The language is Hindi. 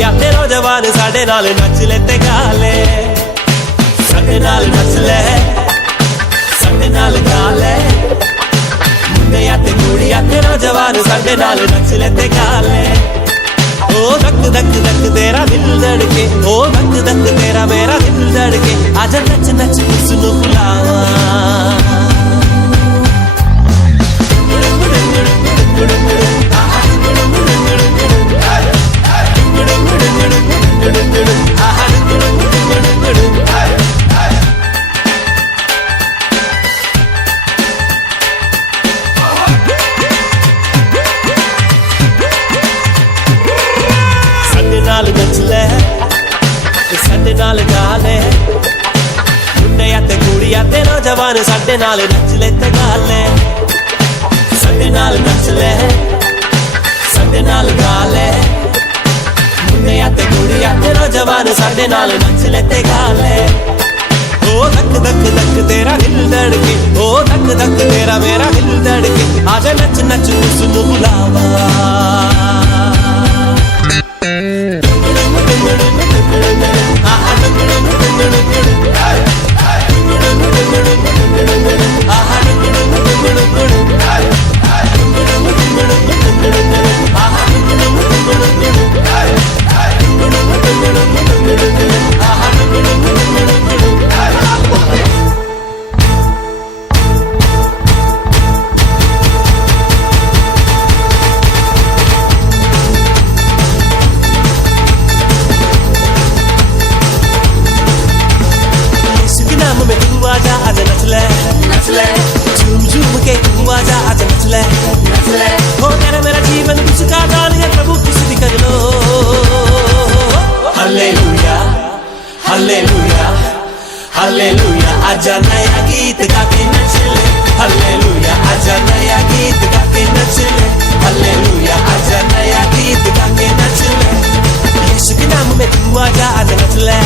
कुड़ियां ते नौजवान साडे नाल नच ले ते गा ले, साडे नाल नच ले, साडे नाल गा ले। मुंडियां ते कुड़ियां ते नौजवान साडे नाल नच ले ते गा ले। ओ धक धक धक तेरा दिल धड़के, ओ धक धक तेरा मेरा दिल धड़के, आजा नच नच उसनू बुलावा। नच ले, साडे नाल गा ले, मुंडियां ते कुड़ियां ते नौजवान साडे नाल नच ले ते गा ले, साडे नाल नच ले, साडे नाल गा ले। मुंडियां ते कुड़ियां ते नौजवान साडे नाल नच ले ते गा ले। ओ धक धक धक तेरा दिल धड़के, ओ धक धक तेरा मेरा दिल धड़के, आजा नच नच उसनू बुलावा। झूम झूम के तू आजा आजा नच ले, हो तेरा मेरा जीवन कुछ का दान है प्रभु कुछ भी कर लो। हालेलुया हालेलुया हालेलुया, आजा नया गीत गा के नच ले। हालेलुया आजा नया गीत गा के नच ले। हालेलुया आजा नया गीत गा के नच ले। यीशु के नाम में तू आजा आजा नच ले।